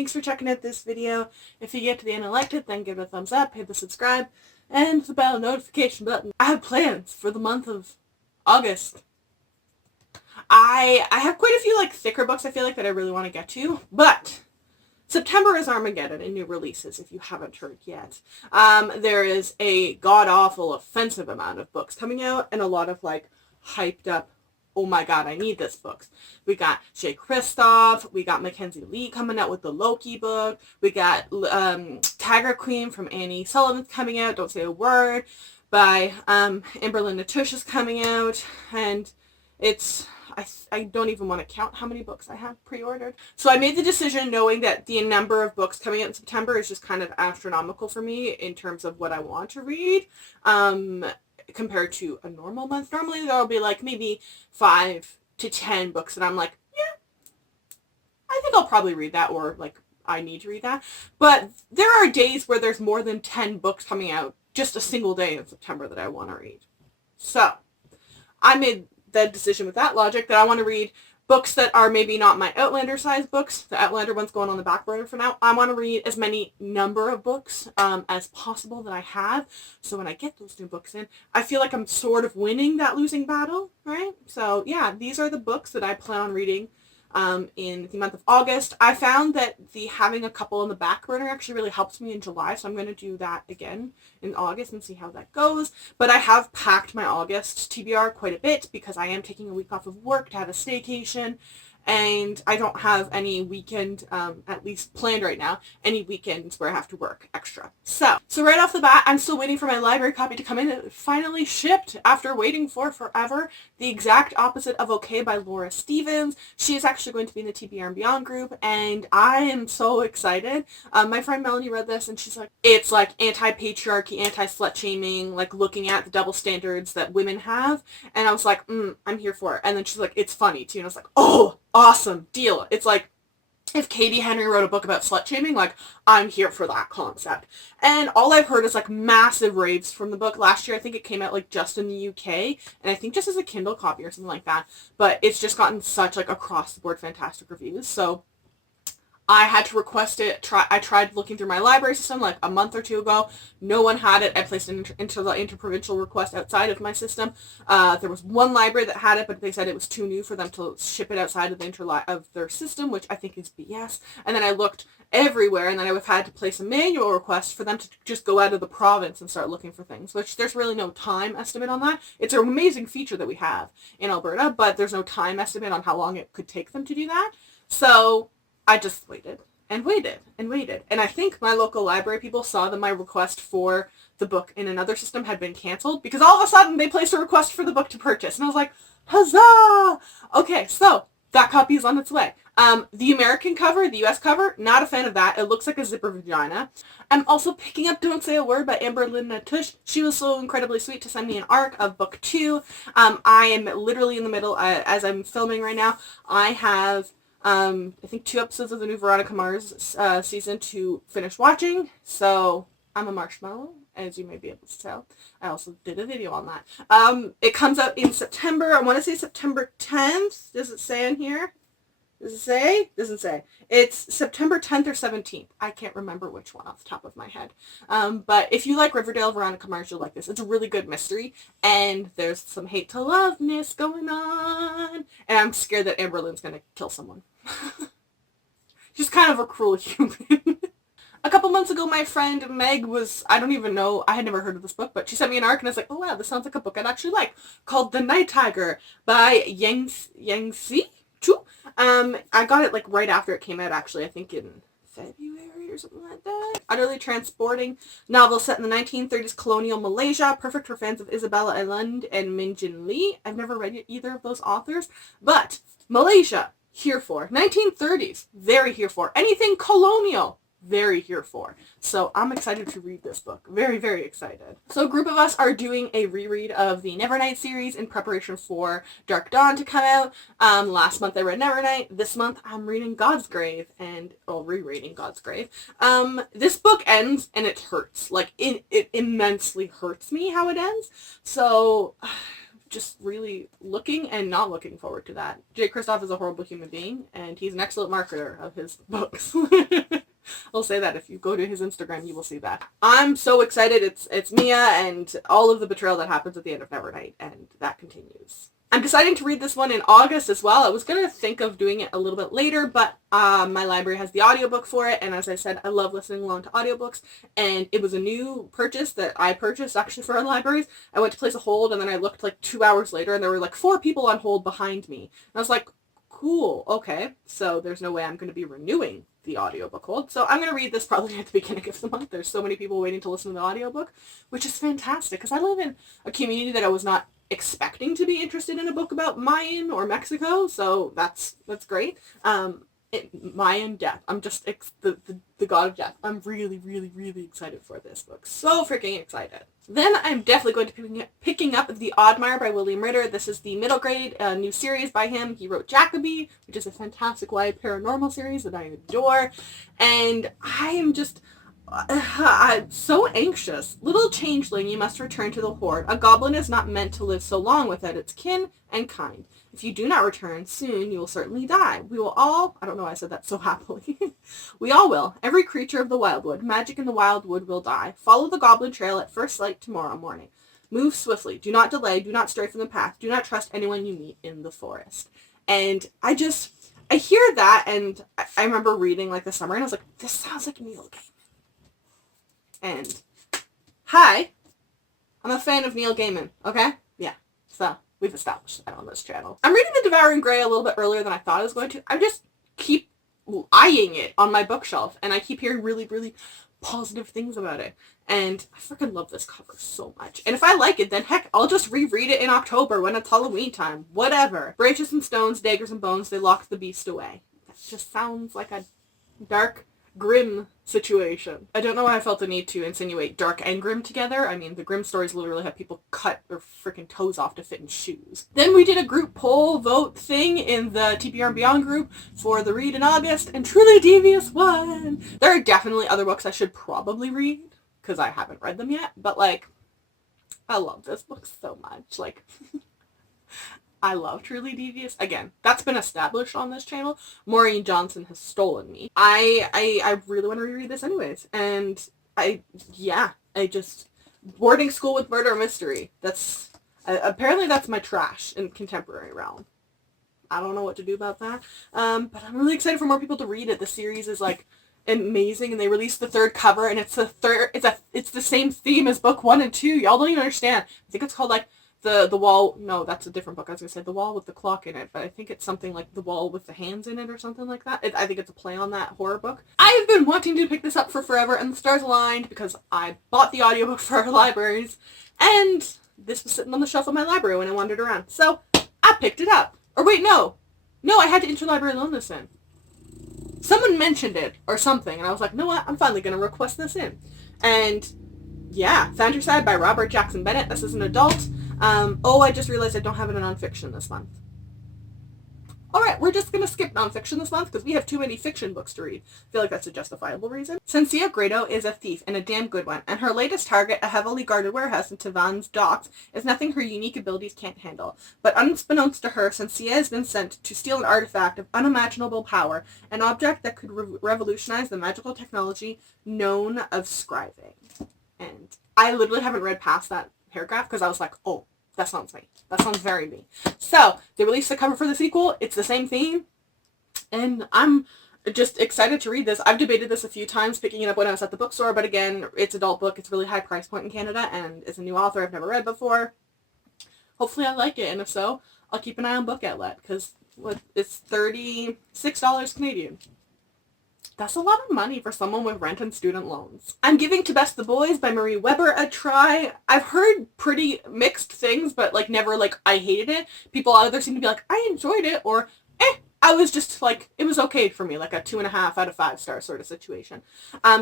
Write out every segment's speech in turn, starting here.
Thanks for checking out this video. If you get to the end and liked it, then give it a thumbs up, hit the subscribe, and the bell notification button. I have plans for the month of August. I have quite a few like thicker books I feel like that I really want to get to, but September is Armageddon and new releases, if you haven't heard yet. There is a god-awful, offensive amount of books coming out, and a lot of, like, hyped up, oh my god, I need this books. We got Jay Kristoff, we got Mackenzie Lee coming out with the Loki book, we got Tiger Queen from Annie Sullivan coming out, Don't Say a Word, by Amberlynn Natush is coming out, and it's... I don't even want to count how many books I have pre-ordered. So I made the decision knowing that the number of books coming out in September is just kind of astronomical for me in terms of what I want to read compared to a normal month. Normally there'll be like maybe 5 to 10 books and I'm like, yeah, I think I'll probably read that, or like I need to read that. But there are days where there's more than 10 books coming out just a single day in September that I want to read. So I made the decision with that logic that I want to read books that are maybe not my Outlander size books. The Outlander one's going on the back burner for now. I want to read as many number of books as possible that I have. So when I get those new books in, I feel like I'm sort of winning that losing battle, right? So yeah, these are the books that I plan on reading in the month of August. I found that having a couple on the back burner actually really helps me in July, so I'm going to do that again in August and see how that goes. But I have packed my August TBR quite a bit because I am taking a week off of work to have a staycation, and I don't have any weekend, at least planned right now, any weekends where I have to work extra. So right off the bat, I'm still waiting for my library copy to come in. It finally shipped after waiting for forever. The exact opposite of Okay by Laura Stevens. She is actually going to be in the TBR and Beyond group, and I am so excited. My friend Melanie read this, and she's like, it's like anti-patriarchy, anti-slut-shaming, like looking at the double standards that women have, and I was like, I'm here for it. And then she's like, it's funny too, and I was like, oh, awesome, deal. It's like if Katie Henry wrote a book about slut-shaming, like, I'm here for that concept. And all I've heard is, like, massive raves from the book. Last year, I think it came out, like, just in the UK, and I think just as a Kindle copy or something like that. But it's just gotten such, like, across-the-board fantastic reviews, so I had to request it. I tried looking through my library system like a month or two ago. No one had it. I placed it into the interprovincial request outside of my system. There was one library that had it, but they said it was too new for them to ship it outside of their system, which I think is BS. And then I looked everywhere, and then I would have had to place a manual request for them to just go out of the province and start looking for things, which there's really no time estimate on that. It's an amazing feature that we have in Alberta, but there's no time estimate on how long it could take them to do that. So I just waited and waited and waited. And I think my local library people saw that my request for the book in another system had been canceled, because all of a sudden they placed a request for the book to purchase. And I was like, huzzah! Okay, so that copy is on its way. The American cover, the US cover, not a fan of that. It looks like a zipper vagina. I'm also picking up Don't Say a Word by Amberlynn Natush. She was so incredibly sweet to send me an ARC of book 2. I am literally in the middle, as I'm filming right now. I have I think 2 episodes of the new Veronica Mars season to finish watching, so I'm a marshmallow, as you may be able to tell. I also did a video on that. It comes out in September. I want to say September 10th. Does it say on here? Does it say? Doesn't say. It's September 10th or 17th. I can't remember which one off the top of my head. But if you like Riverdale, Veronica Mars, you'll like this. It's a really good mystery, and there's some hate to love-ness going on, and I'm scared that Amberlynn's going to kill someone. She's kind of a cruel human. A couple months ago, my friend Meg was, I don't even know, I had never heard of this book, but she sent me an ARC, and I was like, oh wow, this sounds like a book I'd actually like, called The Night Tiger by Yangtze Chu. I got it like right after it came out, actually, I think in February or something like that. Utterly transporting novel set in the 1930s colonial Malaysia, perfect for fans of Isabella Allende and Min Jin Lee. I've never read either of those authors, but Malaysia, here for. 1930s, very here for. Anything colonial, very here for. So I'm excited to read this book. Very, very excited. So a group of us are doing a reread of the Nevernight series in preparation for Dark Dawn to come out. Last month I read Nevernight. This month I'm reading God's Grave, and rereading God's Grave. This book ends and it hurts. Like it immensely hurts me how it ends. So just really looking and not looking forward to that. Jay Kristoff is a horrible human being, and he's an excellent marketer of his books. I'll say that. If you go to his Instagram, you will see that. I'm so excited. It's Mia and all of the betrayal that happens at the end of Nevernight, and that continues. I'm deciding to read this one in August as well. I was going to think of doing it a little bit later, but my library has the audiobook for it, and as I said, I love listening along to audiobooks, and it was a new purchase that I purchased actually for our libraries. I went to place a hold, and then I looked like 2 hours later, and there were like 4 people on hold behind me. And I was like, cool, okay, so there's no way I'm going to be renewing the audiobook hold. So I'm going to read this probably at the beginning of the month. There's so many people waiting to listen to the audiobook, which is fantastic, because I live in a community that I was not expecting to be interested in a book about Mayan or Mexico, so that's great. Mayan death. I'm just the god of death. I'm really, really, really excited for this book. So freaking excited. Then I'm definitely going to be picking up The Oddmire by William Ritter. This is the middle grade new series by him. He wrote Jacoby, which is a fantastic YA paranormal series that I adore, and I am just I'm so anxious. Little changeling, you must return to the horde. A goblin is not meant to live so long without its kin and kind. If you do not return soon, you will certainly die. We will all, I don't know why I said that so happily. We all will. Every creature of the wildwood, magic in the wildwood will die. Follow the goblin trail at first light tomorrow morning. Move swiftly. Do not delay. Do not stray from the path. Do not trust anyone you meet in the forest. And I hear that, and I remember reading like this summer, and I was like, this sounds like Neil Gaiman. And, hi, I'm a fan of Neil Gaiman, okay? Yeah, so we've established that on this channel. I'm reading The Devouring Grey a little bit earlier than I thought I was going to. I just keep eyeing it on my bookshelf, and I keep hearing really, really positive things about it. And I freaking love this cover so much. And if I like it, then heck, I'll just reread it in October when it's Halloween time. Whatever. Branches and stones, daggers and bones, they locked the beast away. That just sounds like a dark, grim situation. I don't know why I felt the need to insinuate dark and grim together. I mean, the grim stories literally have people cut their freaking toes off to fit in shoes. Then we did a group poll vote thing in the TBR and Beyond group for the read in August, and Truly Devious won. There are definitely other books I should probably read, because I haven't read them yet, but like, I love this book so much. Like, I love Truly Devious. Again, that's been established on this channel. Maureen Johnson has stolen me. I really want to reread this anyways. And boarding school with murder mystery. That's, apparently that's my trash in contemporary realm. I don't know what to do about that. But I'm really excited for more people to read it. The series is like amazing, and they released the 3rd cover, and it's the same theme as book 1 and 2. Y'all don't even understand. I think it's called like the wall, no, that's a different book. I was going to say The Wall with the Clock in It, but I think it's something like The Wall with the Hands in It or something like that. I think it's a play on that horror book. I've been wanting to pick this up for forever, and the stars aligned because I bought the audiobook for our libraries, and this was sitting on the shelf of my library when I wandered around. So I picked it up. Or wait, no, I had to interlibrary loan this in. Someone mentioned it or something, and I was like, no, what? I'm finally going to request this in. And yeah, Fantasy by Robert Jackson Bennett. This is an adult. I just realized I don't have it in nonfiction this month. Alright, we're just going to skip nonfiction this month because we have too many fiction books to read. I feel like that's a justifiable reason. Cencia Grado is a thief, and a damn good one, and her latest target, a heavily guarded warehouse in Tavan's docks, is nothing her unique abilities can't handle. But unbeknownst to her, Cencia has been sent to steal an artifact of unimaginable power, an object that could revolutionize the magical technology known of scribing. And I literally haven't read past that paragraph because I was like, oh, that sounds me. That sounds very me. So they released the cover for the sequel. It's the same theme, and I'm just excited to read this. I've debated this a few times, picking it up when I was at the bookstore, but again, it's adult book. It's a really high price point in Canada, and it's a new author I've never read before. Hopefully I like it, and if so, I'll keep an eye on Book Outlet because it's $36 Canadian. That's a lot of money for someone with rent and student loans. I'm giving To Best the Boys by Marie Weber a try. I've heard pretty mixed things, but like never like I hated it. People either seem to be like, I enjoyed it, or I was just like, it was okay for me, like a 2.5 out of 5 star sort of situation.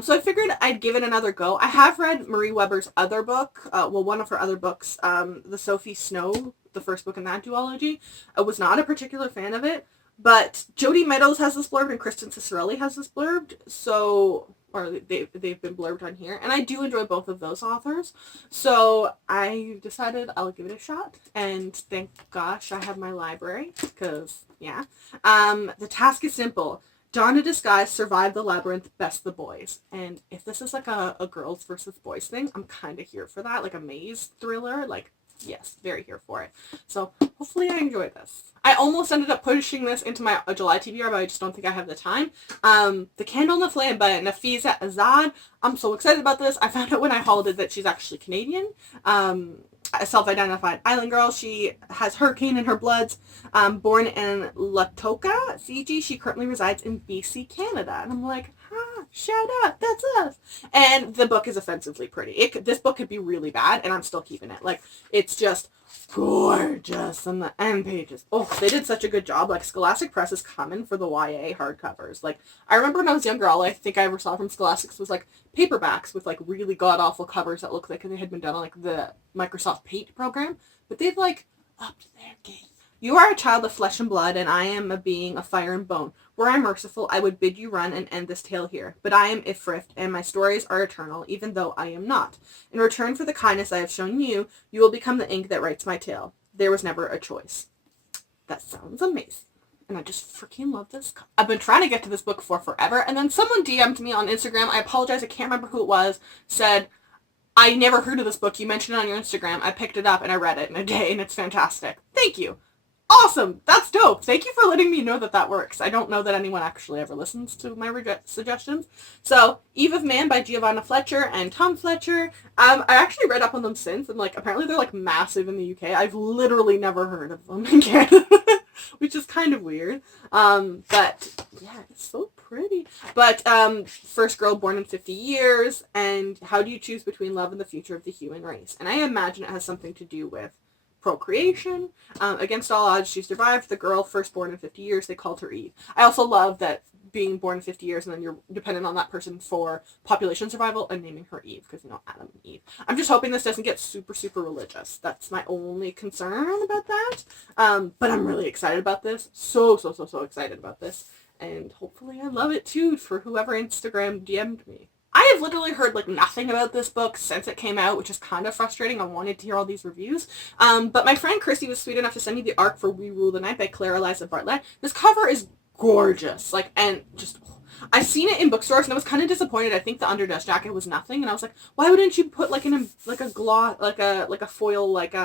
So I figured I'd give it another go. I have read Marie Weber's other book, one of her other books, the Sophie Snow, the first book in that duology. I was not a particular fan of it. But Jody Meadows has this blurb and Kristen Cicerelli has this blurb, so or they've been blurbed on here, and I do enjoy both of those authors, so I decided I'll give it a shot, and thank gosh I have my library, because, yeah. The task is simple. Don a disguise, survive the labyrinth, best the boys. And if this is like a girls versus boys thing, I'm kind of here for that, like a maze thriller, like, yes, very here for it. So hopefully I enjoy this. I almost ended up pushing this into my July TBR, but I just don't think I have the time. The Candle in the Flame by Nafisa Azad. I'm so excited about this. I found out when I hauled it that she's actually Canadian. A self-identified island girl. She has hurricane in her bloods. Born in Latoka, Fiji. She currently resides in BC, Canada. And I'm like, shout out, that's us. And the book is offensively pretty. This book could be really bad, and I'm still keeping it. Like, it's just gorgeous, and the end pages. Oh, they did such a good job. Like, Scholastic Press is coming for the YA hardcovers. Like, I remember when I was younger, all I think I ever saw from Scholastics was, like, paperbacks with, like, really god-awful covers that looked like they had been done on, like, the Microsoft Paint program. But they've, like, upped their game. You are a child of flesh and blood, and I am a being of fire and bone. Were I merciful, I would bid you run and end this tale here. But I am Ifrit, and my stories are eternal, even though I am not. In return for the kindness I have shown you, you will become the ink that writes my tale. There was never a choice. That sounds amazing. And I just freaking love this. I've been trying to get to this book for forever, and then someone DM'd me on Instagram. I apologize, I can't remember who it was. Said, I never heard of this book. You mentioned it on your Instagram. I picked it up, and I read it in a day, and it's fantastic. Thank you. Awesome! That's dope! Thank you for letting me know that that works. I don't know that anyone actually ever listens to my suggestions. So, Eve of Man by Giovanna Fletcher and Tom Fletcher. I actually read up on them since, and, like, apparently they're, like, massive in the UK. I've literally never heard of them in Canada, which is kind of weird. But, yeah, it's so pretty. But, first girl born in 50 years, and how do you choose between love and the future of the human race? And I imagine it has something to do with procreation. Against all odds, she survived. The girl first born in 50 years, they called her Eve. I also love that being born in 50 years and then you're dependent on that person for population survival and naming her Eve, because, you know, Adam and Eve. I'm just hoping this doesn't get super, super religious. That's my only concern about that. But I'm really excited about this. So excited about this. And hopefully I love it too for whoever Instagram DM'd me. I have literally heard, like, nothing about this book since it came out, which is kind of frustrating. I wanted to hear all these reviews. But my friend Chrissy was sweet enough to send me the arc for We Rule the Night by Clara Eliza Bartlett. This cover is gorgeous. Like, and just, I've seen it in bookstores, and I was kind of disappointed. I think the underdust jacket was nothing, and I was like, why wouldn't you put, like, a gloss, like a foil, like,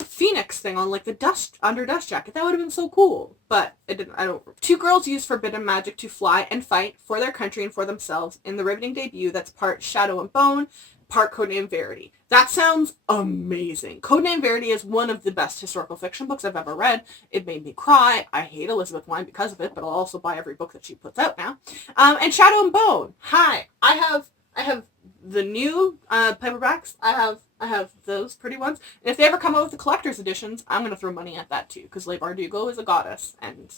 Phoenix thing on, like, the underdust jacket? That would have been so cool. But it didn't. I don't. Two girls use forbidden magic to fly and fight for their country and for themselves in the riveting debut that's part Shadow and Bone, part Codename Verity. That sounds amazing. Codename Verity is one of the best historical fiction books I've ever read. It made me cry. I hate Elizabeth Wine because of it, but I'll also buy every book that she puts out now. And Shadow and Bone. Hi. I have the new paperbacks. I have those pretty ones. And if they ever come out with the collector's editions, I'm going to throw money at that too, because Leigh Bardugo is a goddess, and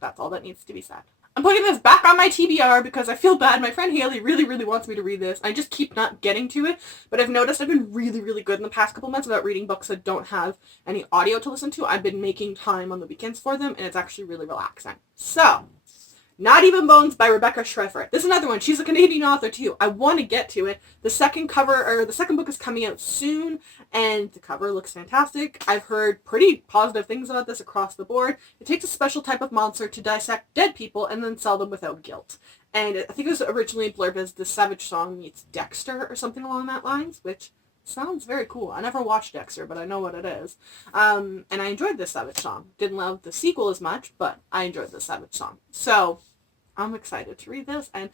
that's all that needs to be said. I'm putting this back on my TBR because I feel bad. My friend Haley really wants me to read this. I just keep not getting to it, but I've noticed I've been really good in the past couple months about reading books that don't have any audio to listen to. I've been making time on the weekends for them, and it's actually really relaxing. So, Not Even Moans by Rebecca Schreifert. This is another one. She's a Canadian author too. I want to get to it. The second book is coming out soon, and the cover looks fantastic. I've heard pretty positive things about this across the board. It takes a special type of monster to dissect dead people and then sell them without guilt. And I think it was originally blurbed as The Savage Song meets Dexter or something along that lines, which sounds very cool. I never watched Dexter, but I know what it is. And I enjoyed this Savage Song. Didn't love the sequel as much, but I enjoyed the Savage Song. So, I'm excited to read this, and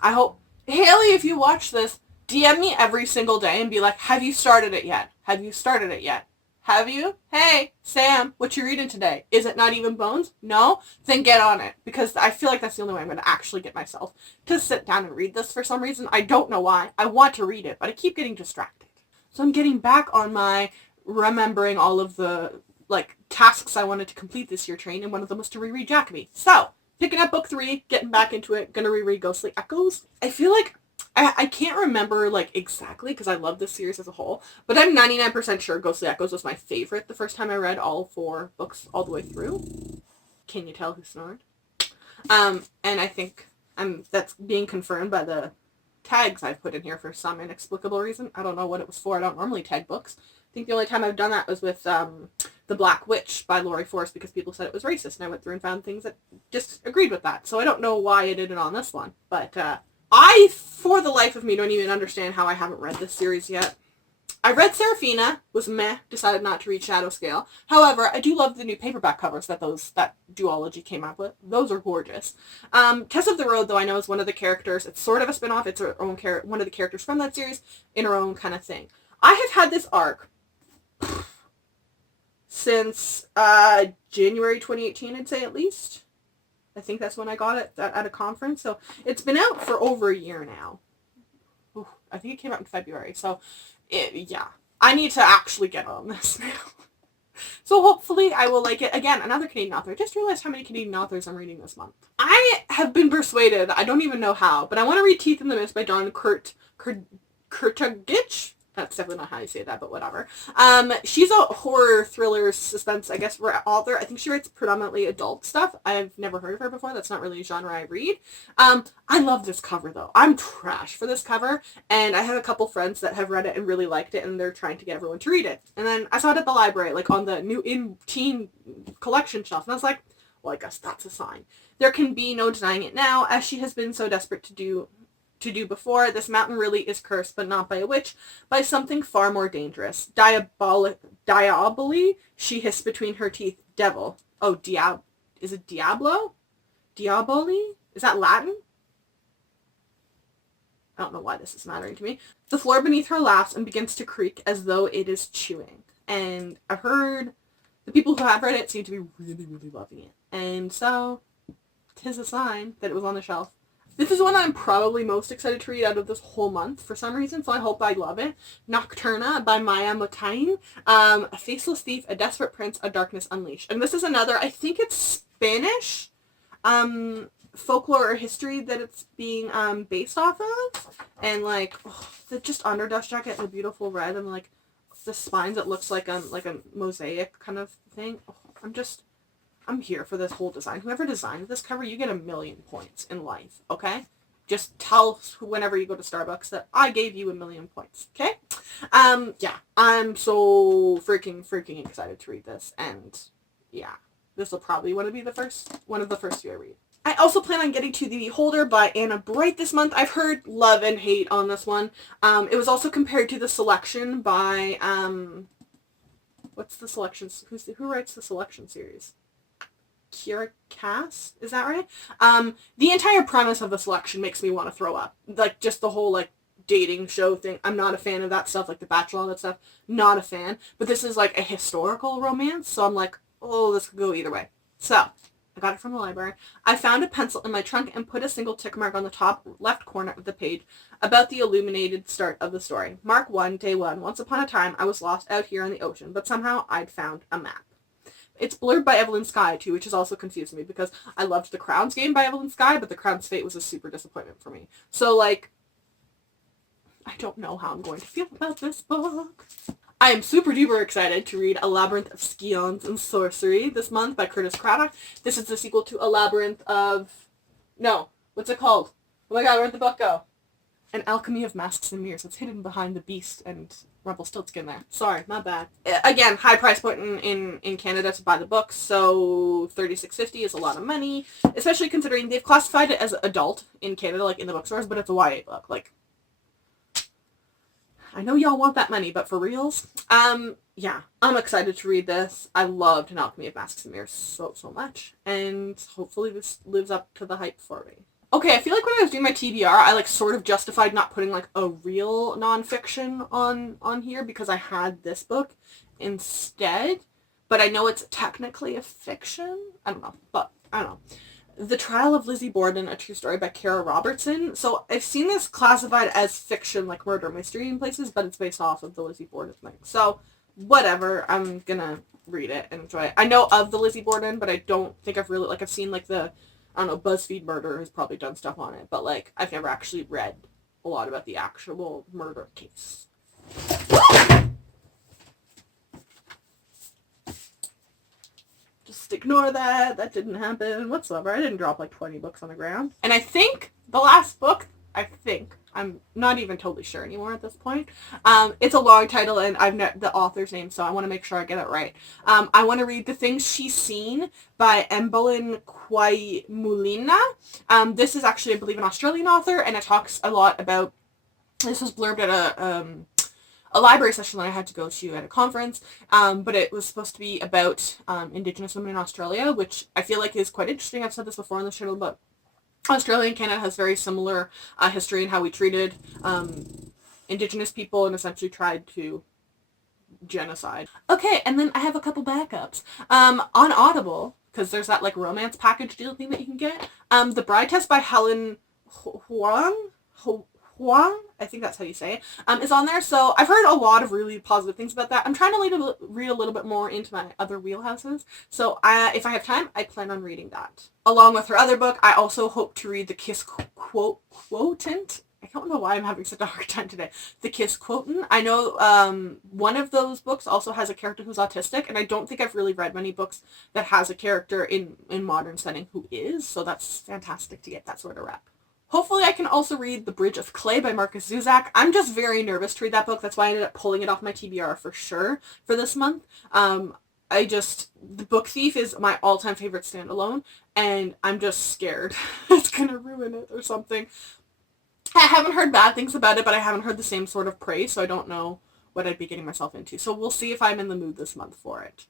I hope, Haley, if you watch this, DM me every single day and be like, have you started it yet? Have you started it yet? Have you? Hey, Sam, what you reading today? Is it Not Even Bones? No? Then get on it, because I feel like that's the only way I'm going to actually get myself to sit down and read this for some reason. I don't know why. I want to read it, but I keep getting distracted. So I'm getting back on my remembering all of the, like, tasks I wanted to complete this year train, and one of them was to reread Jacoby. So, picking up book 3, getting back into it, gonna reread Ghostly Echoes. I feel like, I can't remember, like, exactly, because I love this series as a whole, but I'm 99% sure Ghostly Echoes was my favorite the first time I read all 4 books all the way through. Can you tell who snored? And I think that's being confirmed by the tags I've put in here for some inexplicable reason. I don't know what it was for. I don't normally tag books. I think the only time I've done that was with The Black Witch by Laurie Force because people said it was racist, and I went through and found things that just agreed with that. So I don't know why I did it on this one. But I, for the life of me, don't even understand how I haven't read this series yet. I read Seraphina, was meh, decided not to read Shadowscale. However, I do love the new paperback covers that duology came up with. Those are gorgeous. Tess of the Road, though, I know is one of the characters. It's sort of a spin-off. It's her own one of the characters from that series in her own kind of thing. I have had this arc since January 2018, I'd say at least. I think that's when I got it at a conference. So it's been out for over a year now. Ooh, I think it came out in February. So yeah, I need to actually get on this now. So hopefully I will like it. Again, another Canadian author. I just realized how many Canadian authors I'm reading this month. I have been persuaded, I don't even know how, but I want to read Teeth in the Mist by Dawn Kurtagich. That's definitely not how you say that, but whatever. She's a horror thriller suspense, I guess, author. I think she writes predominantly adult stuff. I've never heard of her before. That's not really a genre I read. I love this cover, though. I'm trash for this cover, and I have a couple friends that have read it and really liked it, and they're trying to get everyone to read it. And then I saw it at the library, like on the new teen collection shelf, and I was like, well, I guess that's a sign. There can be no denying it now, as she has been so desperate to do before. This mountain really is cursed, but not by a witch, by something far more dangerous. Diaboli, she hissed between her teeth. Devil. Oh, is it Diablo? Diaboli? Is that Latin? I don't know why this is mattering to me. The floor beneath her laughs and begins to creak as though it is chewing. And I've heard the people who have read it seem to be really, really loving it. And so, 'tis a sign that it was on the shelf. This is one I'm probably most excited to read out of this whole month for some reason, so I hope I love it. Nocturna by Maya Motain. A faceless thief, a desperate prince, a darkness unleashed. And this is another, I think it's Spanish folklore or history that it's being based off of. And like, the just underdust jacket, the beautiful red, and like the spines, it looks like a mosaic kind of thing. I'm here for this whole design. Whoever designed this cover, you get 1,000,000 points in life, okay? Just tell whenever you go to Starbucks that I gave you 1,000,000 points, okay? Yeah, I'm so freaking excited to read this, and yeah, this will probably one of the first few I read. I also plan on getting to The Beholder by Anna Bright this month. I've heard love and hate on this one. It was also compared to The Selection by, what's The Selection? Who writes The Selection series? Kira Cass, is that right? The entire premise of The Selection makes me want to throw up. Like, just the whole, like, dating show thing. I'm not a fan of that stuff, like The Bachelor, all that stuff. Not a fan. But this is, like, a historical romance, so I'm like, oh, this could go either way. So, I got it from the library. I found a pencil in my trunk and put a single tick mark on the top left corner of the page about the illuminated start of the story. Mark 1, Day 1. Once upon a time, I was lost out here on the ocean, but somehow I'd found a map. It's blurred by Evelyn Skye, too, which is also confusing me, because I loved The Crown's Game by Evelyn Skye, but The Crown's Fate was a super disappointment for me. So, like, I don't know how I'm going to feel about this book. I am super duper excited to read A Labyrinth of Schemes and Sorcery this month by Curtis Craddock. This is the sequel to A Labyrinth of... No, what's it called? Oh my god, where'd the book go? An Alchemy of Masks and Mirrors. It's hidden behind the Beast and Rumpelstiltskin there. Sorry, my bad. Again, high price point in Canada to buy the book, so $36.50 is a lot of money, especially considering they've classified it as adult in Canada, like in the bookstores, but it's a YA book. Like, I know y'all want that money, but for reals? Yeah, I'm excited to read this. I loved An Alchemy of Masks and Mirrors so much, and hopefully this lives up to the hype for me. Okay, I feel like when I was doing my TBR, I like sort of justified not putting like a real nonfiction on here because I had this book instead, but I know it's technically a fiction. I don't know, but I don't know. The Trial of Lizzie Borden, a true story by Kara Robertson. So I've seen this classified as fiction, like murder mystery in places, but it's based off of the Lizzie Borden thing. So whatever, I'm gonna read it and enjoy it. I know of the Lizzie Borden, but I don't think I've really, like, I've seen like the, I don't know, BuzzFeed Murder has probably done stuff on it, but like I've never actually read a lot about the actual murder case. Just Just ignore that. That didn't happen whatsoever. I didn't drop like 20 books on the ground. And I think the last book, I'm not even totally sure anymore at this point. It's a long title and I've not the author's name, so I want to make sure I get it right. I want to read The Things She's Seen by Embelin Kwaimulina. This is actually, I believe, an Australian author, and it talks a lot about, this was blurbed at a library session that I had to go to at a conference, but it was supposed to be about Indigenous women in Australia, which I feel like is quite interesting. I've said this before on the channel, but Australia and Canada has very similar history in how we treated Indigenous people and essentially tried to genocide. Okay, and then I have a couple backups. On Audible, because there's that like romance package deal thing that you can get, The Bride Test by Helen Huang, I think that's how you say it, is on there. So I've heard a lot of really positive things about that. I'm trying to read a little bit more into my other wheelhouses. So if I have time, I plan on reading that. Along with her other book, I also hope to read The Kiss Quotient. I don't know why I'm having such a hard time today. The Kiss Quotient. I know one of those books also has a character who's autistic, and I don't think I've really read many books that has a character in modern setting who is. So that's fantastic to get that sort of rep. Hopefully I can also read The Bridge of Clay by Marcus Zuzak. I'm just very nervous to read that book. That's why I ended up pulling it off my TBR for sure for this month. The Book Thief is my all-time favorite standalone, and I'm just scared it's gonna ruin it or something. I haven't heard bad things about it, but I haven't heard the same sort of praise, so I don't know what I'd be getting myself into. So we'll see if I'm in the mood this month for it.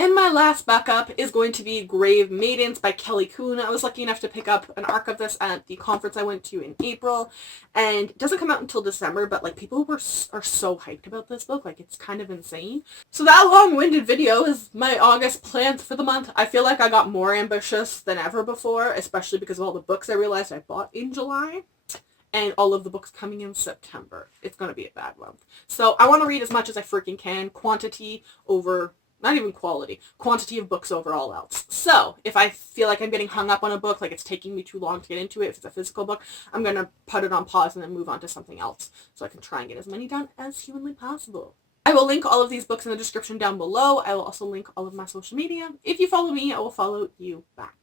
And my last backup is going to be Grave Maidens by Kelly Kuhn. I was lucky enough to pick up an arc of this at the conference I went to in April, and it doesn't come out until December, but like people are so hyped about this book, like it's kind of insane. So that long-winded video is my August plans for the month. I feel like I got more ambitious than ever before, especially because of all the books I realized I bought in July. And all of the books coming in September. It's going to be a bad month. So I want to read as much as I freaking can. Quantity over, not even quality, quantity of books over all else. So if I feel like I'm getting hung up on a book, like it's taking me too long to get into it, if it's a physical book, I'm going to put it on pause and then move on to something else so I can try and get as many done as humanly possible. I will link all of these books in the description down below. I will also link all of my social media. If you follow me, I will follow you back.